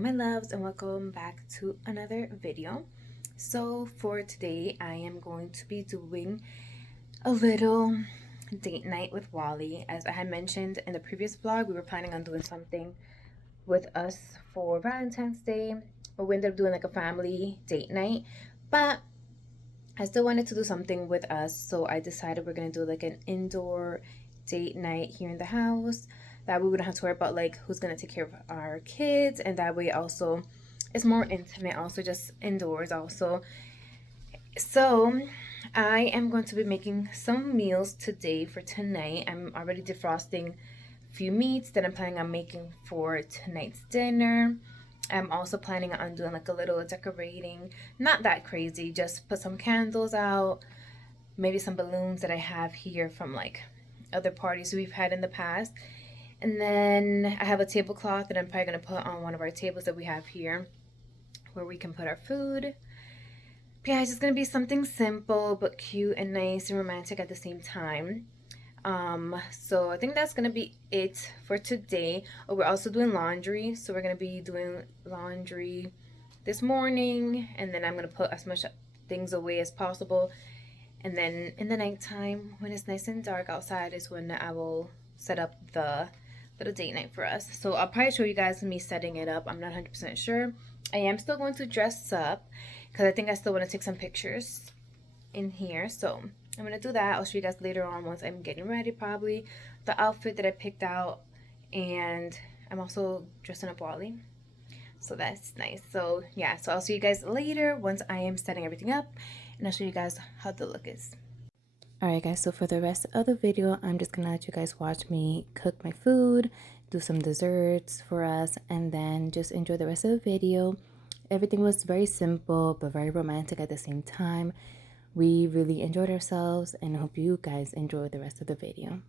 my loves, and welcome back to another video. So for today I am going to be doing a little date night with Wally. As I had mentioned in the previous vlog, we were planning on doing something with us for Valentine's Day, but we ended up doing like a family date night. But I still wanted to do something with us, so I decided we're gonna do like an indoor date night here in the house. That way we don't have to worry about like who's gonna take care of our kids, and that way also it's more intimate, also just indoors also. So I am going to be making some meals today for tonight. I'm already defrosting a few meats that I'm planning on making for tonight's dinner. I'm also planning on doing like a little decorating, not that crazy, just put some candles out, maybe some balloons that I have here from like other parties we've had in the past. And then I have a tablecloth that I'm probably gonna put on one of our tables that we have here where we can put our food. But yeah, it's just gonna be something simple but cute and nice and romantic at the same time. So I think that's gonna be it for today. Oh, we're also doing laundry, so we're gonna be doing laundry this morning, and then I'm gonna put as much things away as possible, and then in the nighttime when it's nice and dark outside is when I will set up the little date night for us. So I'll probably show you guys me setting it up. I'm not 100% sure. I am still going to dress up because I think I still want to take some pictures in here, so I'm gonna do that. I'll show you guys later on once I'm getting ready, probably the outfit that I picked out, and I'm also dressing up Wally, so that's nice. So yeah, so I'll see you guys later once I am setting everything up, and I'll show you guys how the look is. Alright guys, so for the rest of the video, I'm just gonna let you guys watch me cook my food, do some desserts for us, and then just enjoy the rest of the video. Everything was very simple but very romantic at the same time. We really enjoyed ourselves, and I hope you guys enjoy the rest of the video.